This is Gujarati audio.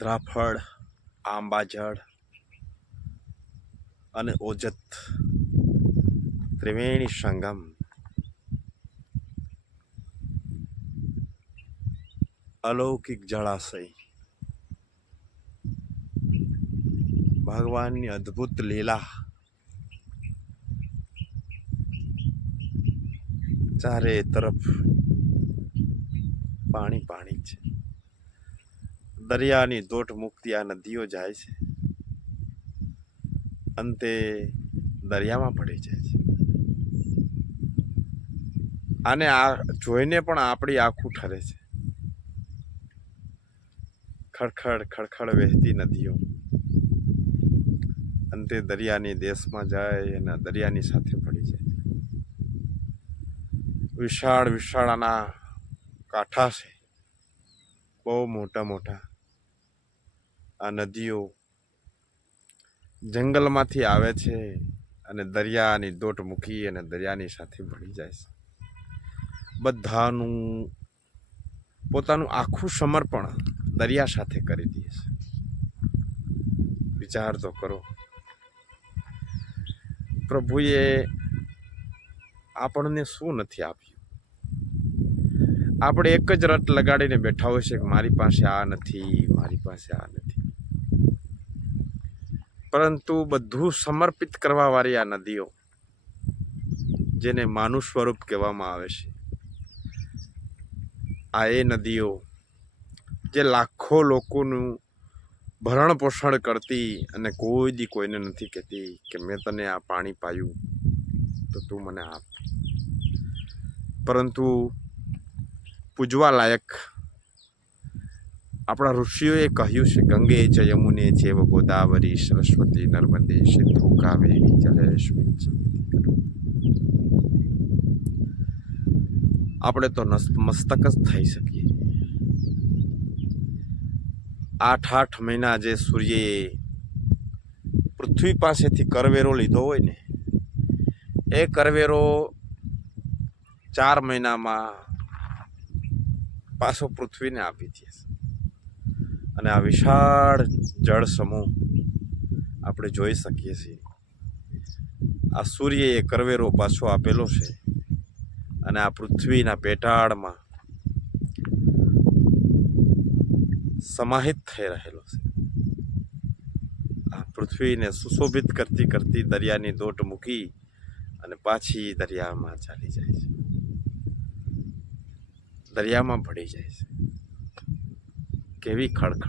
દ્રાફળ, આંબાજળ અને ઓજત ત્રિવેણી સંગમ અલૌકિક જળાશય ભગવાનની અદ્ભુત લીલા ચારે તરફ પાણી પાણી છે. દરિયાની દોટ મુક્તિ આ નદીઓ જાય છે, અંતે દરિયામાં પડી જાય છે. આને આ જોઈને પણ આપણી આંખું ઠરે છે. ખડખડ ખડખડ વહેતી નદીઓ અંતે દરિયાની દેશમાં જાય અને દરિયાની સાથે પડી જાય. વિશાળ વિશાળ આના કાંઠા છે, બહુ મોટા મોટા. આ નદીઓ જંગલમાંથી આવે છે અને દરિયાની દોટ મૂકી અને દરિયાની સાથે ભળી જાય છે. બધાનું પોતાનું આખું સમર્પણ દરિયા સાથે કરી દે છે. વિચાર તો કરો, પ્રભુએ આપણને શું નથી આપ્યું. આપણે એક જ રટ લગાડીને બેઠા હોય છે કે મારી પાસે આ નથી, મારી પાસે આ નથી. પરંતુ બધું સમર્પિત કરવા વાળી આ નદીઓ, જેને માનું સ્વરૂપ કહેવામાં આવે છે, આ એ નદીઓ જે લાખો લોકોનું ભરણ પોષણ કરતી અને કોઈ દી કોઈને નથી કહેતી કે મેં તને આ પાણી પાયું તો તું મને આપ. પરંતુ પૂજવા લાયક આપણા ઋષિઓએ કહ્યું છે, ગંગે ચ યમુને ચૈવ ગોદાવરી સરસ્વતી નર્મદે સિંધુ કાવેરી જલેસ્મિન સન્નિધિ કુરુ. આપણે તો મસ્તક જ થઈ શકીએ. 8 મહિના જે સૂર્યએ પૃથ્વી પાસેથી કરવેરો લીધો હોય ને, એ કરવેરો 4 મહિનામાં પાછો પૃથ્વીને આપી દે છે. અને આ વિશાળ જળ સમૂહ આપણે જોઈ શકીએ છીએ. આ સૂર્યએ કરવેરો પાછો આપેલો છે અને આ પૃથ્વીના પેટાળમાં સમાહિત થઈ રહેલો છે. આ પૃથ્વીને સુશોભિત કરતી કરતી દરિયાની દોટ મૂકી અને પાછી દરિયામાં ચાલી જાય છે, દરિયામાં ભળી જાય છે. કેવી ખડખડ